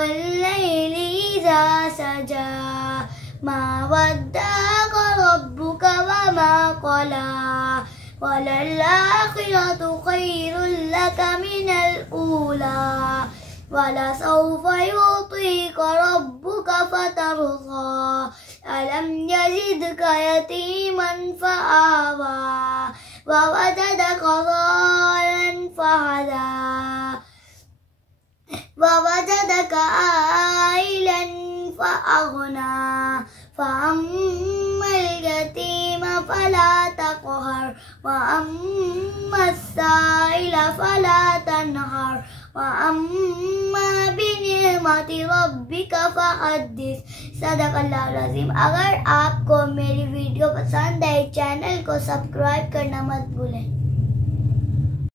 والليل إذا سجى ما ودعك ربك وما قلى وللآخرة خير لك من الأولى ولسوف يعطيك ربك فترضى ألم يجدك يتيما فآوى ووجدك ضالا فهدى ووجدك عائلا فأغنى فأما اليتيم فلا تقهر وأما السائل فلا تنهر وأما بنعمة ربك فحدث। सदक अल्लाह अज़ीम। अगर आपको मेरी वीडियो पसंद आए चैनल को सब्सक्राइब करना मत भूलें।